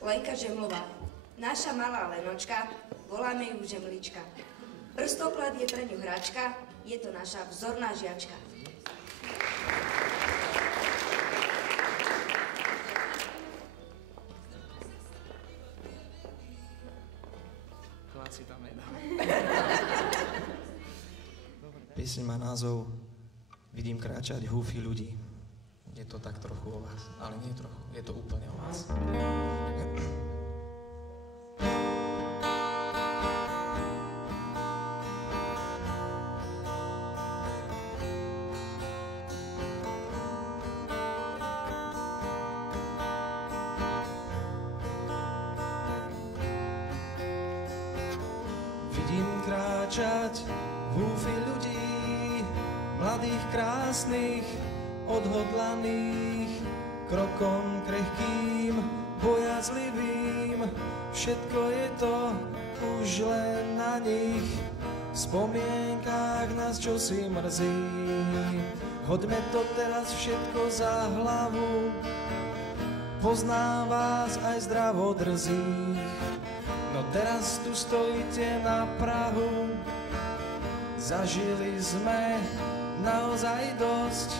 Lenka Žemlová, naša malá Lenočka, voláme ju Žemlička. Prstoklad je pre ňu hračka, je to naša vzorná žiačka. Si tam nedám. Pieseň má názov Vidím kráčať húfy ľudí. Je to tak trochu o vás, ale nie trochu, je to úplne o vás. Vidím kráčať húfy ľudí, mladých, krásnych, odhodlaných, krokom krehkým, bojazlivým. Všetko je to už len na nich, v spomienkách nás čosi mrzí. Hoďme to teraz všetko za hlavu, poznám vás aj zdravo drzých. No teraz tu stojíte na prahu, zažili sme naozaj dosť.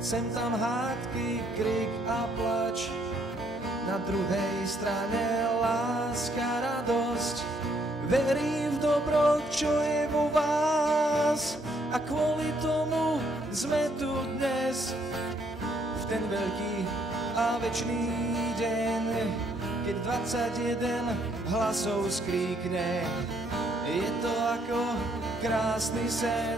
Sem tam hádky, krik a plač, na druhej strane láska, radosť. Verím v dobro, čo je vo vás, a kvôli tomu sme tu dnes. V ten veľký a večný deň, keď 21 hlasov skríkne, je to ako krásny sen.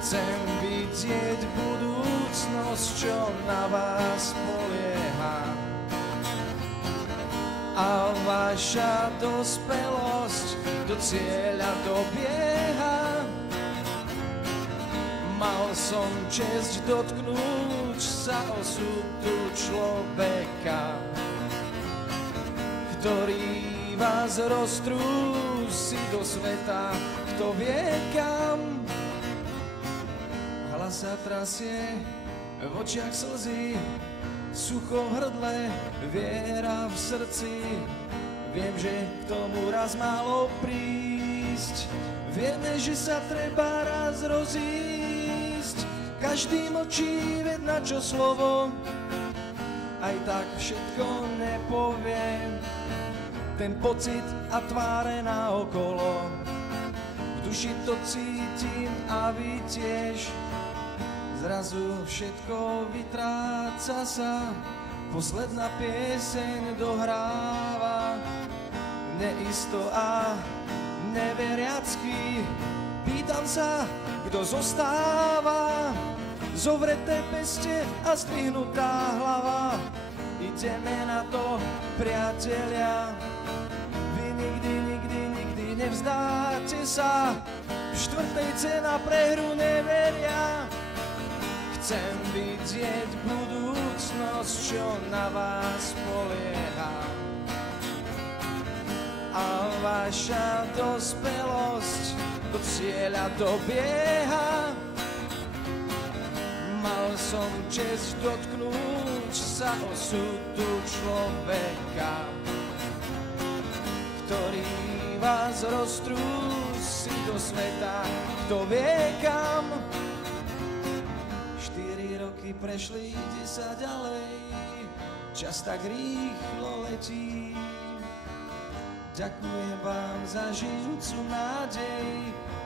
Chcem vidieť budúcnosť, čo na vás polieha, a vaša dospelosť do cieľa dobieha. Mal som česť dotknúť sa osudu človeka, ktorý vás roztrúsi do sveta, kto vie kam. Hlas sa trasie, v očiach slzy, sucho v hrdle, viera v srdci. Viem, že k tomu raz malo prísť, vieme, že sa treba raz rozísť. Každý mlčí, veď na čo slovo, aj tak všetko nepoviem. Ten pocit a tváre naokolo, v duši to cítim a vy tiež. Zrazu všetko vytráca sa, posledná pieseň dohráva. Neisto a neveriacky pýtam sa, kto zostáva. Zovreté peste a zdvihnutá hlava, ideme na to, priatelia. Vy nikdy nevzdáte sa, v štvrtej cena prehru neveria. Chcem vidieť budúcnosť, čo na vás polieha, a vaša dospelosť do cieľa dobieha. Mal som česť dotknúť sa osudu človeka, ktorý vás roztrúsi do sveta, kto vie kam. 4 roky prešli, ide sa ďalej, čas tak rýchlo letí. Ďakujem vám za žijúcu nádej,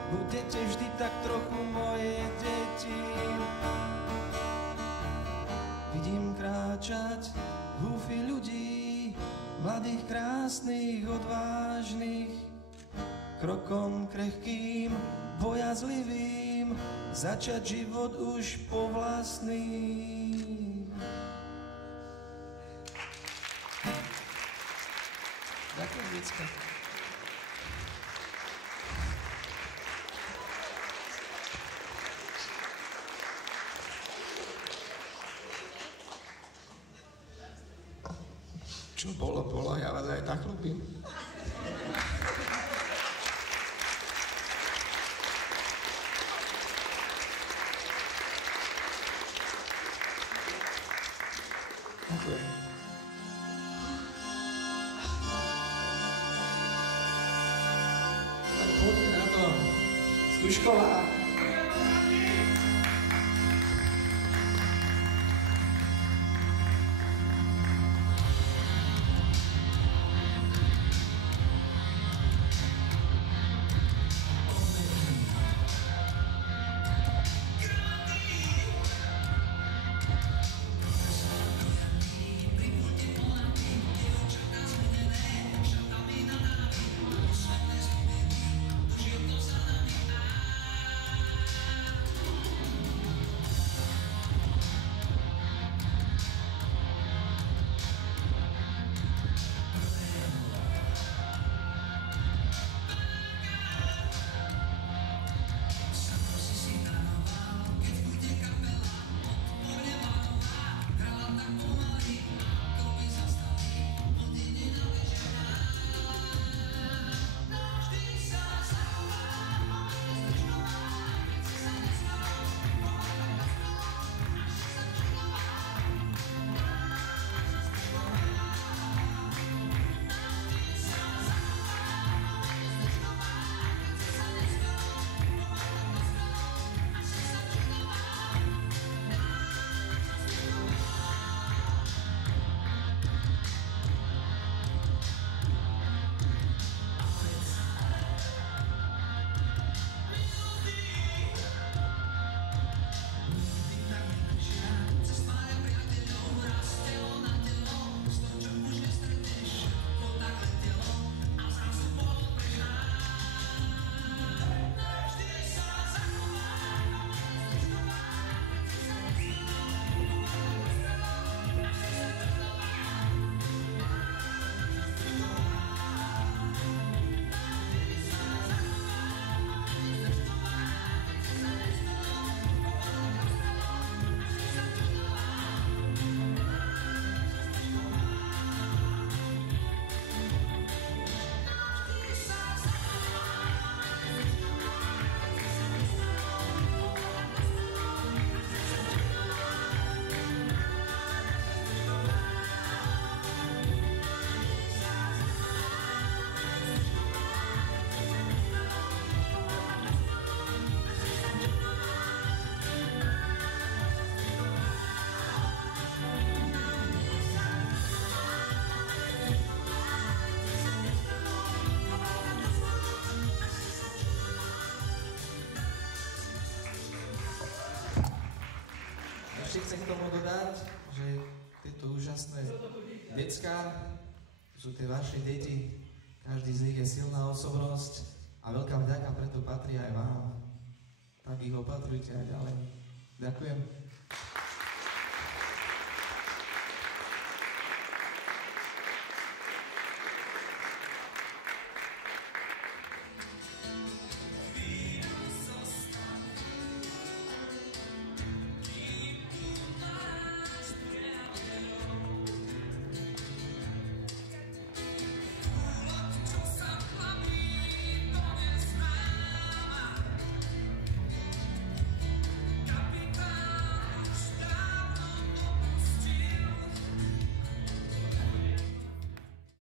budete vždy tak trochu moje deti. Vidím kráčať húfy ľudí, mladých, krásnych, odvážnych, krokom krehkým, bojazlivým, začať život už po vlastným. Ďakujem, decka. Čo bolo, ja vás aj tak ľúbim. Ďakujem. škola. Ešte chcem k tomu dodať, že tieto úžasné decká, to sú tie vaše deti, každý z nich je silná osobnosť a veľká vďaka preto patrí aj vám. Tak ich opatrujte aj ďalej. Ďakujem.